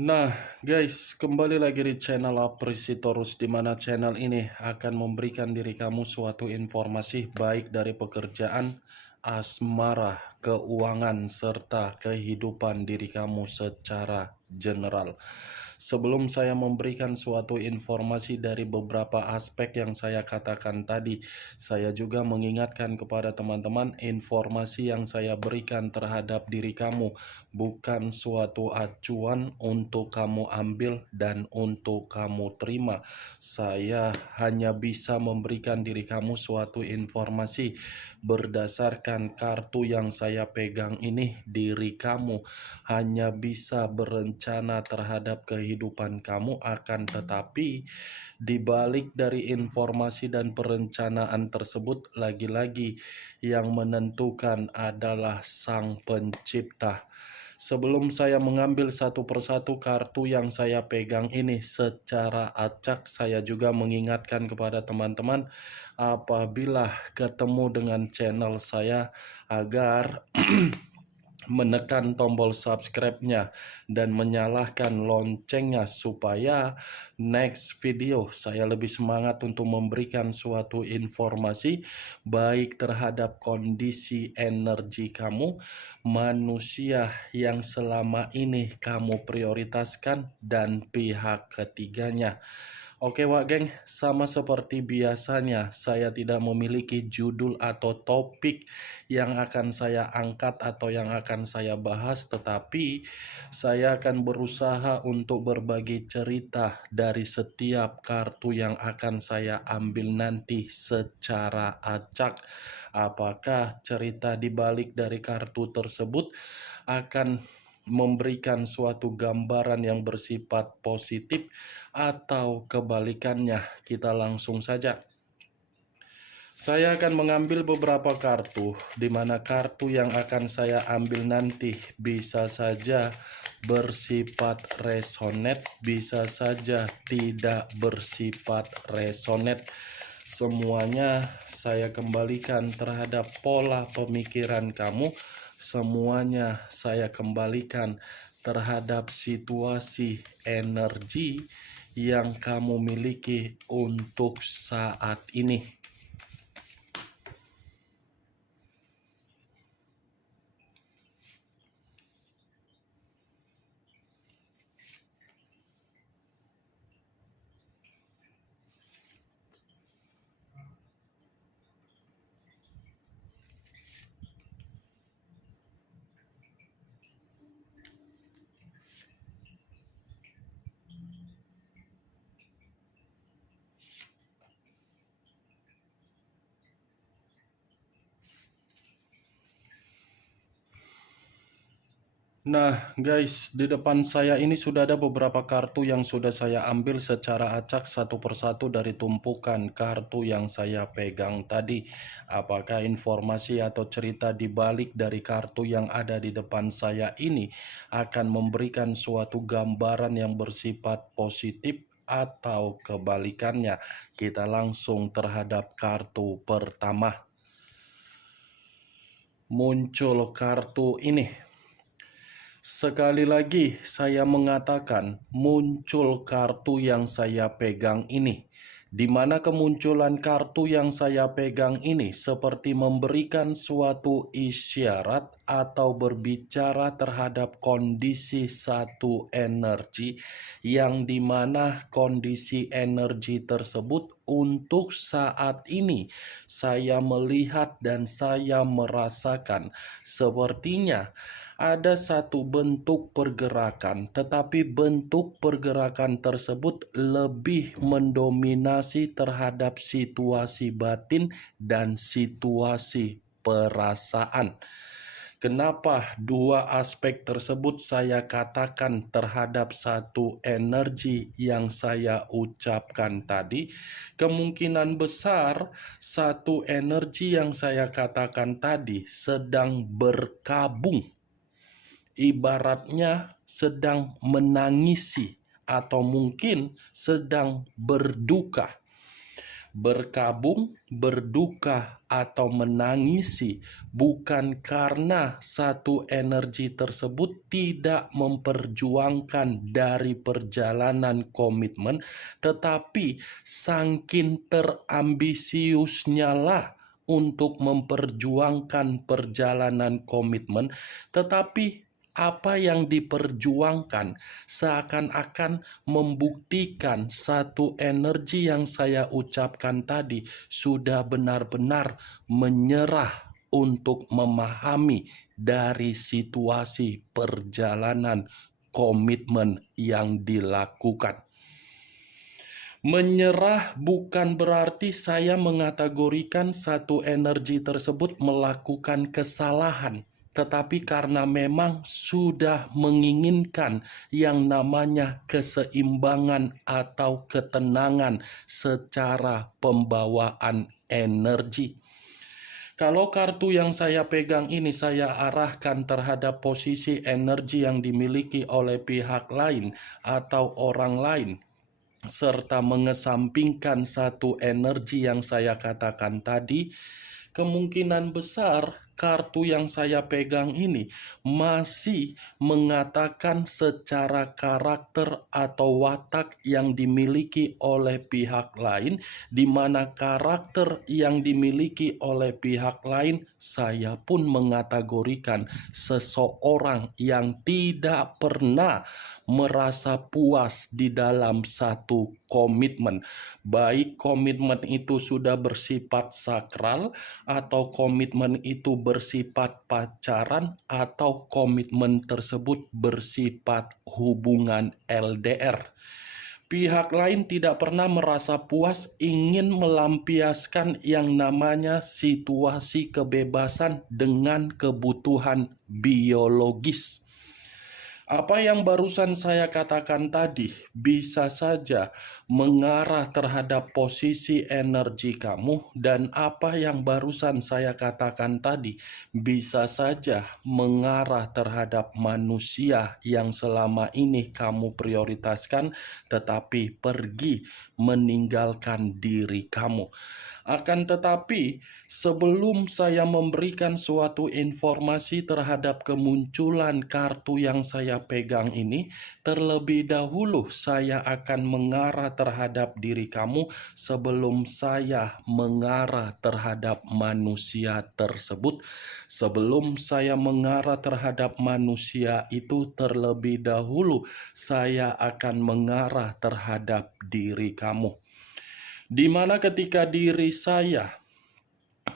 Nah, guys, kembali lagi di channel Aprisitorus, di mana channel ini akan memberikan diri kamu suatu informasi baik dari pekerjaan, asmara, keuangan, serta kehidupan diri kamu secara general. Sebelum saya memberikan suatu informasi dari beberapa aspek yang saya katakan tadi, saya juga mengingatkan kepada teman-teman, informasi yang saya berikan terhadap diri kamu bukan suatu acuan untuk kamu ambil dan untuk kamu terima. Saya hanya bisa memberikan diri kamu suatu informasi berdasarkan kartu yang saya pegang ini. Diri kamu hanya bisa berencana terhadap kehidupan kamu, akan tetapi di balik dari informasi dan perencanaan tersebut, lagi-lagi yang menentukan adalah Sang Pencipta. Sebelum saya mengambil satu persatu kartu yang saya pegang ini secara acak, saya juga mengingatkan kepada teman-teman apabila ketemu dengan channel saya agar menekan tombol subscribe-nya dan menyalakan loncengnya supaya next video saya lebih semangat untuk memberikan suatu informasi baik terhadap kondisi energi kamu, manusia yang selama ini kamu prioritaskan, dan pihak ketiganya. Oke Wak Geng, sama seperti biasanya saya tidak memiliki judul atau topik yang akan saya angkat atau yang akan saya bahas, tetapi saya akan berusaha untuk berbagi cerita dari setiap kartu yang akan saya ambil nanti secara acak. Apakah cerita di balik dari kartu tersebut akan memberikan suatu gambaran yang bersifat positif atau kebalikannya? Kita langsung saja. Saya akan mengambil beberapa kartu, di mana kartu yang akan saya ambil nanti bisa saja bersifat resonate, bisa saja tidak bersifat resonate. Semuanya saya kembalikan terhadap pola pemikiran kamu, semuanya saya kembalikan terhadap situasi energi yang kamu miliki untuk saat ini. Nah guys, di depan saya ini sudah ada beberapa kartu yang sudah saya ambil secara acak satu persatu dari tumpukan kartu yang saya pegang tadi. Apakah informasi atau cerita di balik dari kartu yang ada di depan saya ini akan memberikan suatu gambaran yang bersifat positif atau kebalikannya? Kita langsung terhadap kartu pertama. Muncul kartu ini. Sekali lagi saya mengatakan muncul kartu yang saya pegang ini, di mana kemunculan kartu yang saya pegang ini seperti memberikan suatu isyarat atau berbicara terhadap kondisi satu energi, yang dimana kondisi energi tersebut untuk saat ini saya melihat dan saya merasakan sepertinya ada satu bentuk pergerakan, tetapi bentuk pergerakan tersebut lebih mendominasi terhadap situasi batin dan situasi perasaan. Kenapa dua aspek tersebut saya katakan terhadap satu energi yang saya ucapkan tadi? Kemungkinan besar satu energi yang saya katakan tadi sedang berkabung, ibaratnya sedang menangisi atau mungkin sedang berduka. berkabung, berduka, atau menangisi bukan karena satu energi tersebut tidak memperjuangkan dari perjalanan komitmen, tetapi saking terambisiusnya lah untuk memperjuangkan perjalanan komitmen, tetapi apa yang diperjuangkan seakan-akan membuktikan satu energi yang saya ucapkan tadi sudah benar-benar menyerah untuk memahami dari situasi perjalanan komitmen yang dilakukan. Menyerah bukan berarti saya mengategorikan satu energi tersebut melakukan kesalahan, tetapi karena memang sudah menginginkan yang namanya keseimbangan atau ketenangan secara pembawaan energi. Kalau kartu yang saya pegang ini saya arahkan terhadap posisi energi yang dimiliki oleh pihak lain atau orang lain, serta mengesampingkan satu energi yang saya katakan tadi, kemungkinan besar kartu yang saya pegang ini masih mengatakan secara karakter atau watak yang dimiliki oleh pihak lain, di mana karakter yang dimiliki oleh pihak lain saya pun mengategorikan seseorang yang tidak pernah merasa puas di dalam satu komitmen. Baik komitmen itu sudah bersifat sakral, atau komitmen itu bersifat pacaran, atau komitmen tersebut bersifat hubungan LDR. Pihak lain tidak pernah merasa puas ingin melampiaskan yang namanya situasi kebebasan dengan kebutuhan biologis. Apa yang barusan saya katakan tadi bisa saja mengarah terhadap posisi energi kamu, dan apa yang barusan saya katakan tadi bisa saja mengarah terhadap manusia yang selama ini kamu prioritaskan tetapi pergi meninggalkan diri kamu. Akan tetapi, sebelum saya memberikan suatu informasi terhadap kemunculan kartu yang saya pegang ini, terlebih dahulu saya akan mengarah terhadap diri kamu sebelum saya mengarah terhadap manusia tersebut. Sebelum saya mengarah terhadap manusia itu, terlebih dahulu saya akan mengarah terhadap diri kamu. Di mana ketika diri saya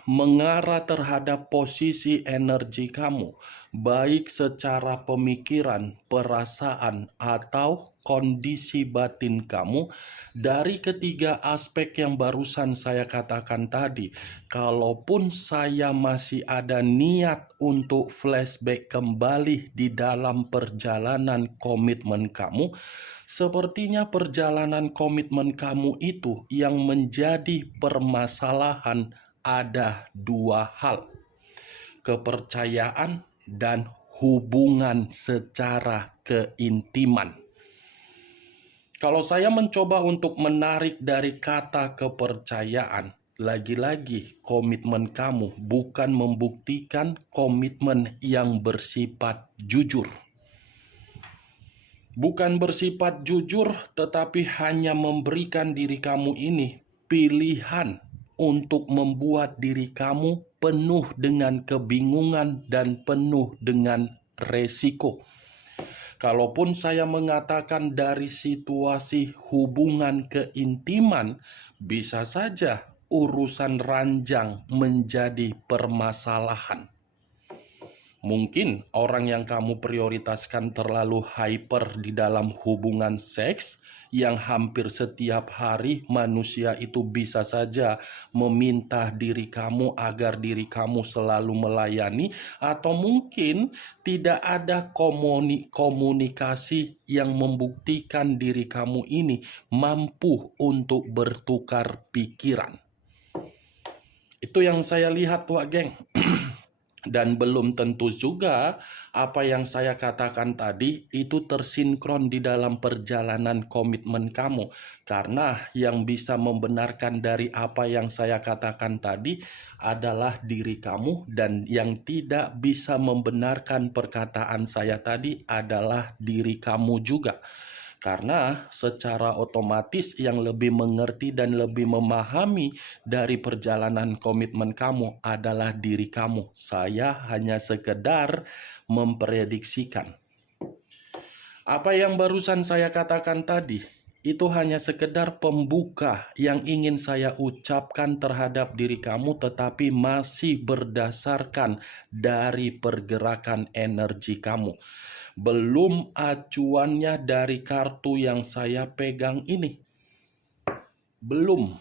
mengarah terhadap posisi energi kamu, baik secara pemikiran, perasaan, atau kondisi batin kamu, dari ketiga aspek yang barusan saya katakan tadi, kalaupun saya masih ada niat untuk flashback kembali di dalam perjalanan komitmen kamu, sepertinya perjalanan komitmen kamu itu yang menjadi permasalahan ada dua hal: kepercayaan dan hubungan secara keintiman. Kalau saya mencoba untuk menarik dari kata kepercayaan, lagi-lagi komitmen kamu bukan membuktikan komitmen yang bersifat jujur. Bukan bersifat jujur, tetapi hanya memberikan diri kamu ini pilihan untuk membuat diri kamu penuh dengan kebingungan dan penuh dengan resiko. Kalaupun saya mengatakan dari situasi hubungan keintiman, bisa saja urusan ranjang menjadi permasalahan. Mungkin orang yang kamu prioritaskan terlalu hyper di dalam hubungan seks, yang hampir setiap hari manusia itu bisa saja meminta diri kamu agar diri kamu selalu melayani, atau mungkin tidak ada komunikasi yang membuktikan diri kamu ini mampu untuk bertukar pikiran. Itu yang saya lihat, Wak Geng. Dan belum tentu juga apa yang saya katakan tadi itu tersinkron di dalam perjalanan komitmen kamu. Karena yang bisa membenarkan dari apa yang saya katakan tadi adalah diri kamu, dan yang tidak bisa membenarkan perkataan saya tadi adalah diri kamu juga. Karena secara otomatis yang lebih mengerti dan lebih memahami dari perjalanan komitmen kamu adalah diri kamu. Saya hanya sekedar memprediksikan. Apa yang barusan saya katakan tadi, itu hanya sekedar pembuka yang ingin saya ucapkan terhadap diri kamu, tetapi masih berdasarkan dari pergerakan energi kamu. Belum acuannya dari kartu yang saya pegang ini. Belum.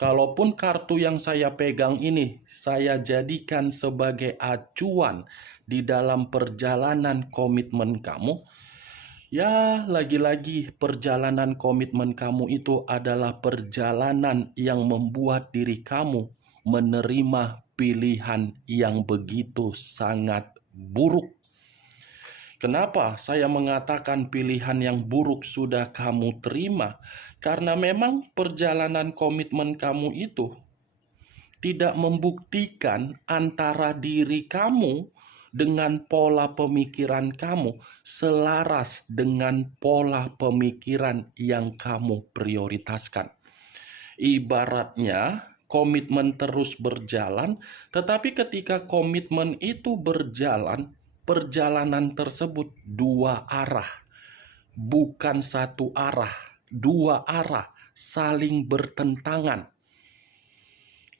Kalaupun kartu yang saya pegang ini saya jadikan sebagai acuan di dalam perjalanan komitmen kamu, ya lagi-lagi perjalanan komitmen kamu itu adalah perjalanan yang membuat diri kamu menerima pilihan yang begitu sangat buruk. Kenapa saya mengatakan pilihan yang buruk sudah kamu terima? Karena memang perjalanan komitmen kamu itu tidak membuktikan antara diri kamu dengan pola pemikiran kamu selaras dengan pola pemikiran yang kamu prioritaskan. Ibaratnya komitmen terus berjalan, tetapi ketika komitmen itu berjalan, perjalanan tersebut dua arah, bukan satu arah, dua arah, saling bertentangan.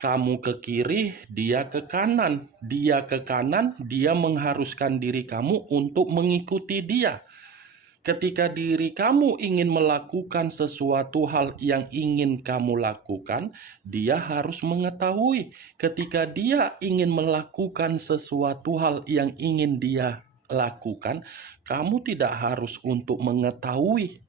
Kamu ke kiri, dia ke kanan. Dia ke kanan, dia mengharuskan diri kamu untuk mengikuti dia. Ketika diri kamu ingin melakukan sesuatu hal yang ingin kamu lakukan, dia harus mengetahui. Ketika dia ingin melakukan sesuatu hal yang ingin dia lakukan, kamu tidak harus untuk mengetahui.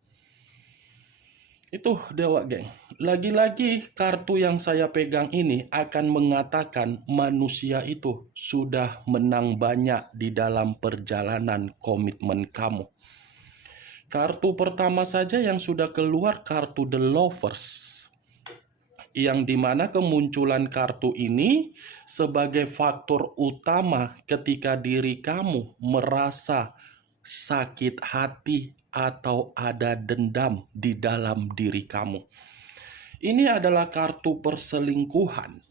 Itu Dewa Geng. Lagi-lagi kartu yang saya pegang ini akan mengatakan manusia itu sudah menang banyak di dalam perjalanan komitmen kamu. Kartu pertama saja yang sudah keluar, kartu The Lovers. Yang dimana kemunculan kartu ini sebagai faktor utama ketika diri kamu merasa sakit hati atau ada dendam di dalam diri kamu. Ini adalah kartu perselingkuhan,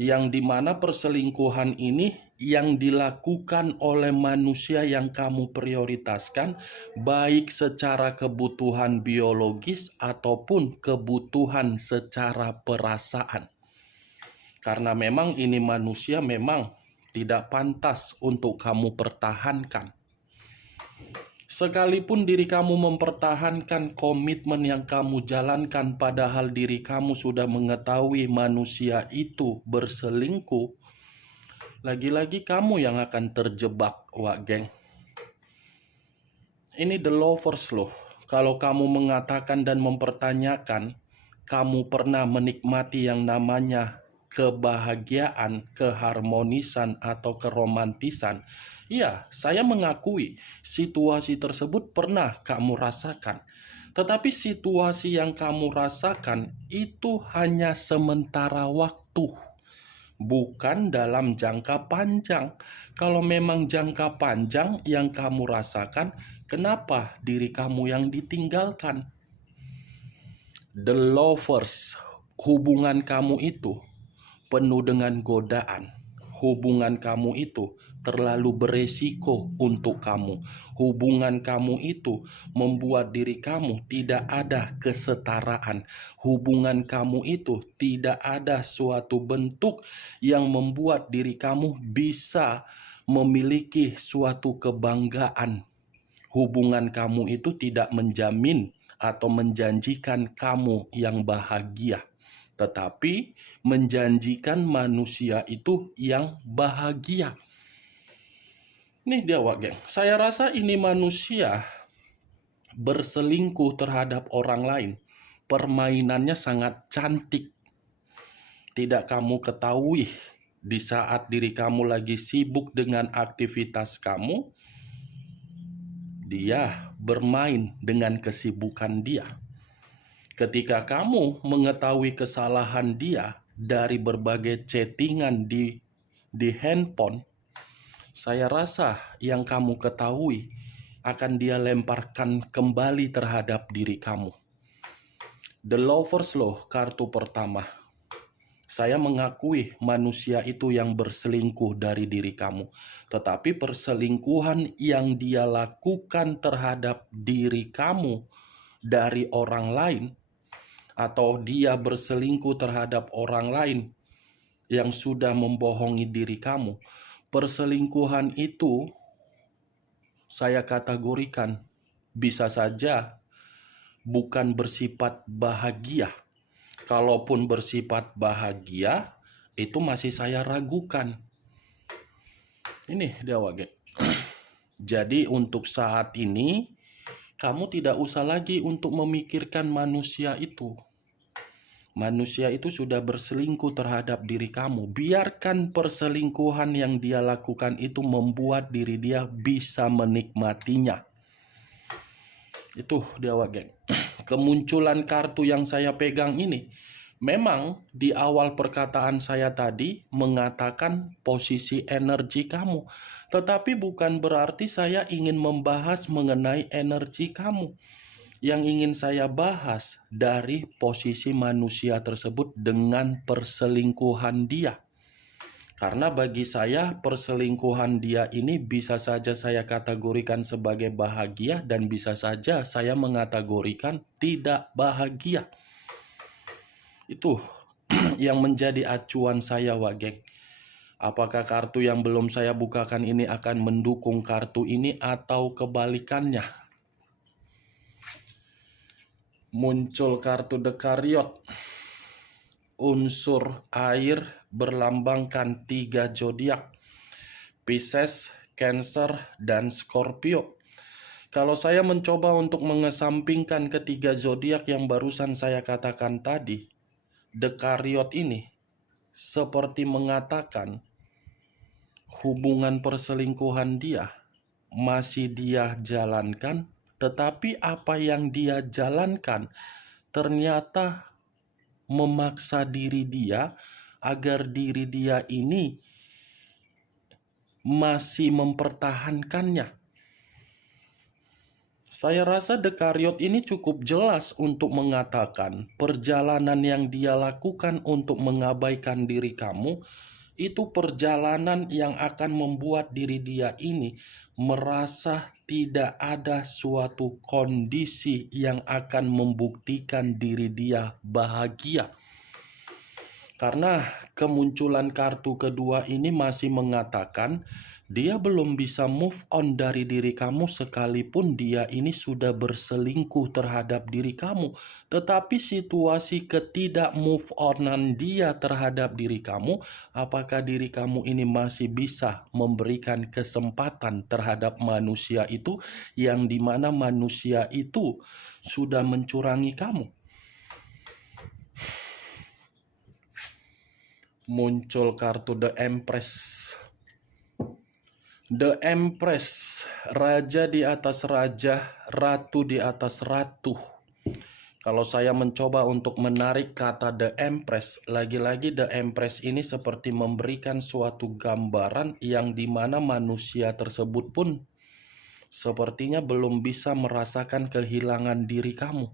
yang dimana perselingkuhan ini yang dilakukan oleh manusia yang kamu prioritaskan, baik secara kebutuhan biologis ataupun kebutuhan secara perasaan. Karena memang ini manusia memang tidak pantas untuk kamu pertahankan. Sekalipun diri kamu mempertahankan komitmen yang kamu jalankan, padahal diri kamu sudah mengetahui manusia itu berselingkuh, lagi-lagi kamu yang akan terjebak, Wak Geng. Ini The Lovers loh. Kalau kamu mengatakan dan mempertanyakan, kamu pernah menikmati yang namanya kebahagiaan, keharmonisan, atau keromantisan. Ya, saya mengakui situasi tersebut pernah kamu rasakan. Tetapi situasi yang kamu rasakan itu hanya sementara waktu, bukan dalam jangka panjang. Kalau memang jangka panjang yang kamu rasakan, kenapa diri kamu yang ditinggalkan? The Lovers, hubungan kamu itu penuh dengan godaan. Hubungan kamu itu terlalu beresiko untuk kamu. Hubungan kamu itu membuat diri kamu tidak ada kesetaraan. Hubungan kamu itu tidak ada suatu bentuk yang membuat diri kamu bisa memiliki suatu kebanggaan. Hubungan kamu itu tidak menjamin atau menjanjikan kamu yang bahagia, tetapi menjanjikan manusia itu yang bahagia. Nih dia, Wak Geng. Saya rasa ini manusia berselingkuh terhadap orang lain. Permainannya sangat cantik. Tidak kamu ketahui Di saat diri kamu lagi sibuk dengan aktivitas kamu, dia bermain dengan kesibukan dia. Ketika kamu mengetahui kesalahan dia dari berbagai chattingan di handphone, saya rasa yang kamu ketahui akan dia lemparkan kembali terhadap diri kamu. The Lover's Law, kartu pertama. Saya mengakui manusia itu yang berselingkuh dari diri kamu. Tetapi perselingkuhan yang dia lakukan terhadap diri kamu dari orang lain, atau dia berselingkuh terhadap orang lain yang sudah membohongi diri kamu, perselingkuhan itu saya kategorikan bisa saja bukan bersifat bahagia. Kalaupun bersifat bahagia, itu masih saya ragukan. Ini dia wage. Jadi untuk saat ini, kamu tidak usah lagi untuk memikirkan manusia itu. Manusia itu sudah berselingkuh terhadap diri kamu. Biarkan perselingkuhan yang dia lakukan itu membuat diri dia bisa menikmatinya. Itu dia wage. Kemunculan kartu yang saya pegang ini, memang di awal perkataan saya tadi mengatakan posisi energi kamu. Tetapi bukan berarti saya ingin membahas mengenai energi kamu. Yang ingin saya bahas dari posisi manusia tersebut dengan perselingkuhan dia. Karena bagi saya perselingkuhan dia ini bisa saja saya kategorikan sebagai bahagia dan bisa saja saya mengategorikan tidak bahagia. Itu yang menjadi acuan saya wage. Apakah kartu yang belum saya bukakan ini akan mendukung kartu ini atau kebalikannya? Muncul kartu The Chariot. Unsur air berlambangkan 3 zodiak, Pisces, Cancer, dan Scorpio. Kalau saya mencoba untuk mengesampingkan ketiga zodiak yang barusan saya katakan tadi, The Chariot ini seperti mengatakan hubungan perselingkuhan dia masih dia jalankan, tetapi apa yang dia jalankan ternyata memaksa diri dia agar diri dia ini masih mempertahankannya. Saya rasa The Chariot ini cukup jelas untuk mengatakan perjalanan yang dia lakukan untuk mengabaikan diri kamu itu perjalanan yang akan membuat diri dia ini merasa tidak ada suatu kondisi yang akan membuktikan diri dia bahagia. Karena kemunculan kartu kedua ini masih mengatakan dia belum bisa move on dari diri kamu sekalipun dia ini sudah berselingkuh terhadap diri kamu. Tetapi situasi ketidak move onan dia terhadap diri kamu, apakah diri kamu ini masih bisa memberikan kesempatan terhadap manusia itu yang dimana manusia itu sudah mencurangi kamu? Muncul kartu The Empress. The Empress, raja di atas raja, ratu di atas ratu. Kalau saya mencoba untuk menarik kata The Empress, lagi-lagi The Empress ini seperti memberikan suatu gambaran yang dimana manusia tersebut pun sepertinya belum bisa merasakan kehilangan diri kamu.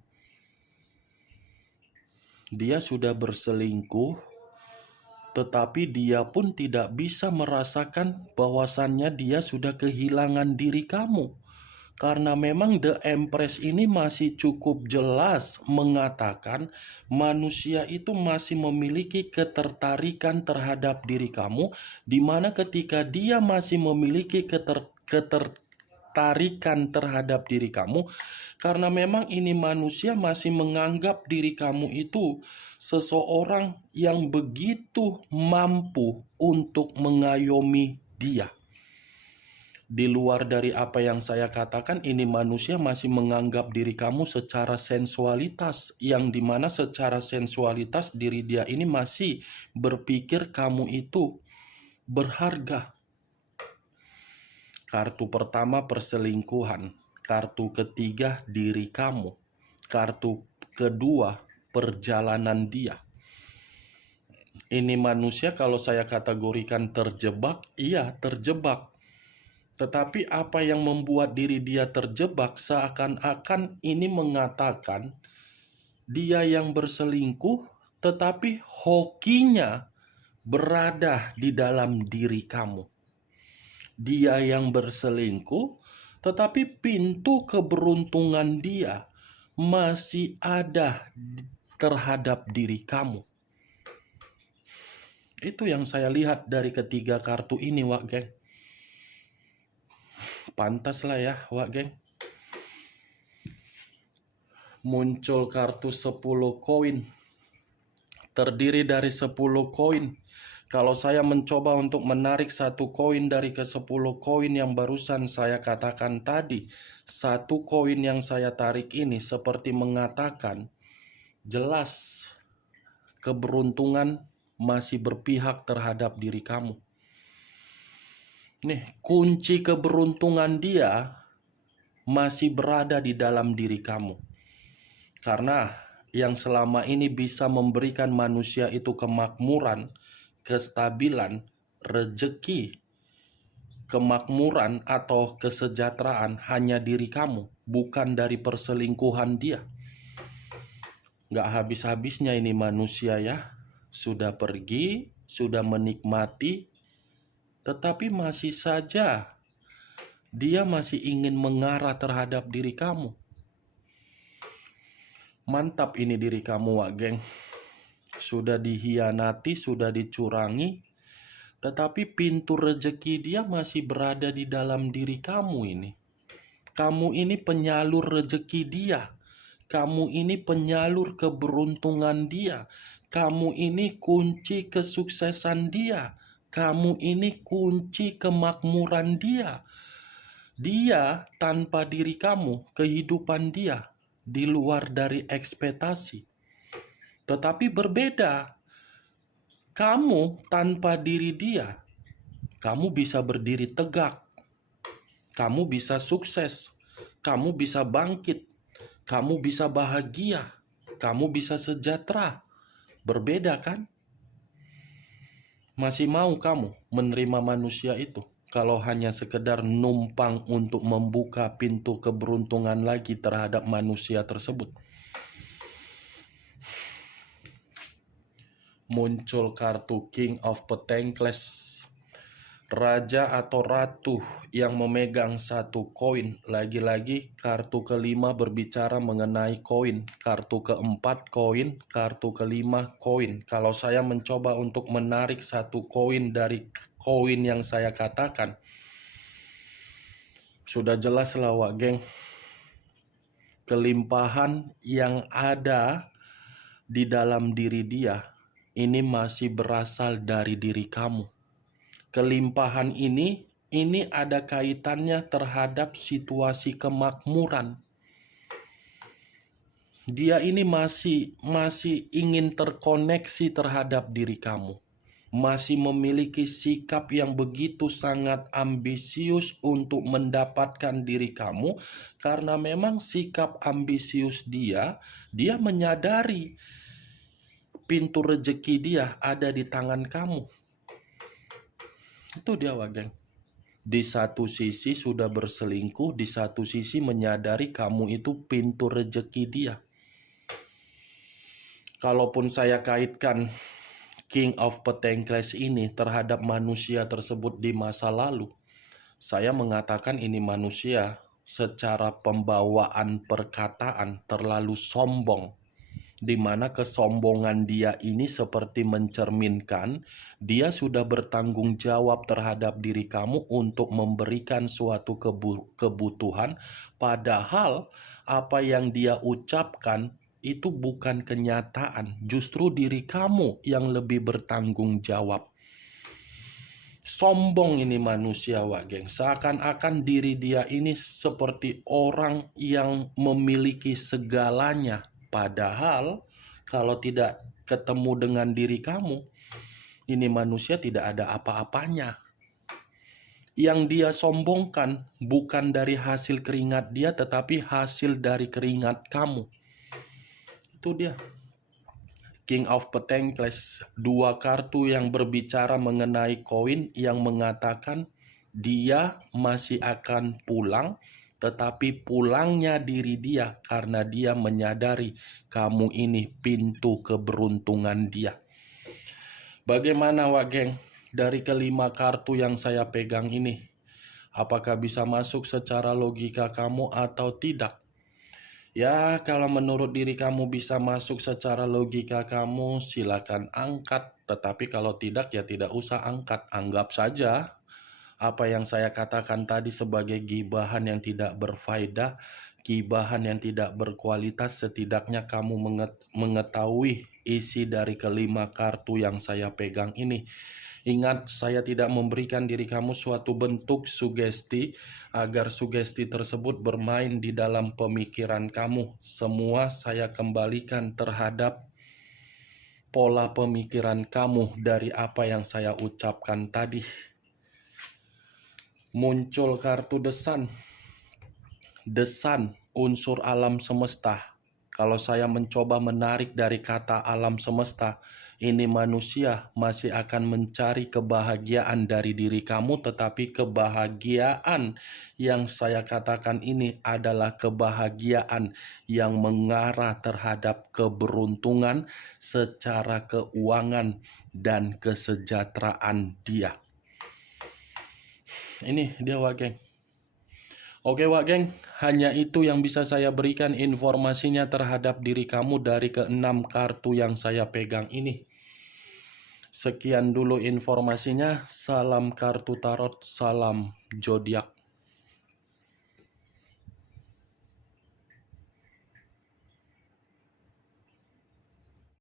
Dia sudah berselingkuh, tetapi dia pun tidak bisa merasakan bahwasannya dia sudah kehilangan diri kamu. Karena memang The Empress ini masih cukup jelas mengatakan manusia itu masih memiliki ketertarikan terhadap diri kamu, di mana ketika dia masih memiliki ketertarikan terhadap diri kamu, karena memang ini manusia masih menganggap diri kamu itu seseorang yang begitu mampu untuk mengayomi dia. Di luar dari apa yang saya katakan, ini manusia masih menganggap diri kamu secara sensualitas, yang dimana secara sensualitas diri dia ini masih berpikir kamu itu berharga. Kartu pertama perselingkuhan, kartu ketiga diri kamu, kartu kedua perjalanan dia. Ini manusia kalau saya kategorikan terjebak, iya terjebak. Tetapi apa yang membuat diri dia terjebak seakan-akan ini mengatakan dia yang berselingkuh, tetapi hokinya berada di dalam diri kamu. Dia yang berselingkuh, tetapi pintu keberuntungan dia masih ada terhadap diri kamu. Itu yang saya lihat dari ketiga kartu ini, Wak Geng. Pantas lah ya, Wak Geng. Muncul kartu 10 koin. Terdiri dari 10 koin. Kalau saya mencoba untuk menarik satu koin dari ke-10 koin yang barusan saya katakan tadi, satu koin yang saya tarik ini seperti mengatakan, jelas keberuntungan masih berpihak terhadap diri kamu. Nih, kunci keberuntungan dia masih berada di dalam diri kamu. Karena yang selama ini bisa memberikan manusia itu kemakmuran, kestabilan, rezeki, kemakmuran atau kesejahteraan hanya diri kamu, bukan dari perselingkuhan dia. Gak habis-habisnya ini manusia ya, sudah pergi, sudah menikmati, tetapi masih saja dia masih ingin mengarah terhadap diri kamu. Mantap ini diri kamu, Wak Geng. Sudah dihianati, sudah dicurangi, tetapi pintu rezeki dia masih berada di dalam diri kamu ini. Kamu ini penyalur rezeki dia. Kamu ini penyalur keberuntungan dia. Kamu ini kunci kesuksesan dia. Kamu ini kunci kemakmuran dia. Dia tanpa diri kamu, kehidupan dia di luar dari ekspektasi. Tetapi berbeda. Kamu tanpa diri dia, kamu bisa berdiri tegak. Kamu bisa sukses. Kamu bisa bangkit. Kamu bisa bahagia. Kamu bisa sejahtera. Berbeda kan? Masih mau kamu menerima manusia itu? Kalau hanya sekedar numpang untuk membuka pintu keberuntungan lagi terhadap manusia tersebut. Muncul kartu King of Pentacles. Raja atau ratu yang memegang satu koin. Lagi-lagi kartu kelima berbicara mengenai koin. Kartu keempat koin, kartu kelima koin. Kalau saya mencoba untuk menarik satu koin dari koin yang saya katakan, sudah jelas lah, Wak Geng. Kelimpahan yang ada di dalam diri dia ini masih berasal dari diri kamu. Kelimpahan ini ada kaitannya terhadap situasi kemakmuran. Dia ini masih ingin terkoneksi terhadap diri kamu. Masih memiliki sikap yang begitu sangat ambisius untuk mendapatkan diri kamu. Karena memang sikap ambisius dia menyadari pintu rezeki dia ada di tangan kamu. Itu dia, Wak Geng. Di satu sisi sudah berselingkuh, di satu sisi menyadari kamu itu pintu rezeki dia. Kalaupun saya kaitkan King of Pentacles ini terhadap manusia tersebut di masa lalu, saya mengatakan ini manusia secara pembawaan perkataan terlalu sombong. Di mana kesombongan dia ini seperti mencerminkan dia sudah bertanggung jawab terhadap diri kamu untuk memberikan suatu kebutuhan, padahal apa yang dia ucapkan itu bukan kenyataan, justru diri kamu yang lebih bertanggung jawab. Sombong ini manusia, Wak Geng. Seakan-akan diri dia ini seperti orang yang memiliki segalanya. Padahal kalau tidak ketemu dengan diri kamu, Ini manusia tidak ada apa-apanya. Yang dia sombongkan bukan dari hasil keringat dia, tetapi hasil dari keringat kamu. Itu dia. King of Pentacles, 2 kartu yang berbicara mengenai koin yang mengatakan dia masih akan pulang, tetapi pulangnya diri dia karena dia menyadari kamu ini pintu keberuntungan dia. Bagaimana Wak Geng? Dari kelima kartu yang saya pegang ini, apakah bisa masuk secara logika kamu atau tidak? Ya, kalau menurut diri kamu bisa masuk secara logika kamu, silakan angkat. Tetapi kalau tidak, ya tidak usah angkat. Anggap saja apa yang saya katakan tadi sebagai gibahan yang tidak berfaedah, gibahan yang tidak berkualitas. Setidaknya kamu mengetahui isi dari kelima kartu yang saya pegang ini. Ingat, saya tidak memberikan diri kamu suatu bentuk sugesti agar sugesti tersebut bermain di dalam pemikiran kamu. Semua saya kembalikan terhadap pola pemikiran kamu dari apa yang saya ucapkan tadi. Muncul kartu desan. Desan, unsur alam semesta. Kalau saya mencoba menarik dari kata alam semesta, ini manusia masih akan mencari kebahagiaan dari diri kamu, tetapi kebahagiaan yang saya katakan ini adalah kebahagiaan yang mengarah terhadap keberuntungan secara keuangan dan kesejahteraan dia. Ini dia Wak Geng. Oke Wak Geng, hanya itu yang bisa saya berikan informasinya terhadap diri kamu dari ke-6 kartu yang saya pegang ini. Sekian dulu informasinya. Salam kartu tarot, salam zodiak.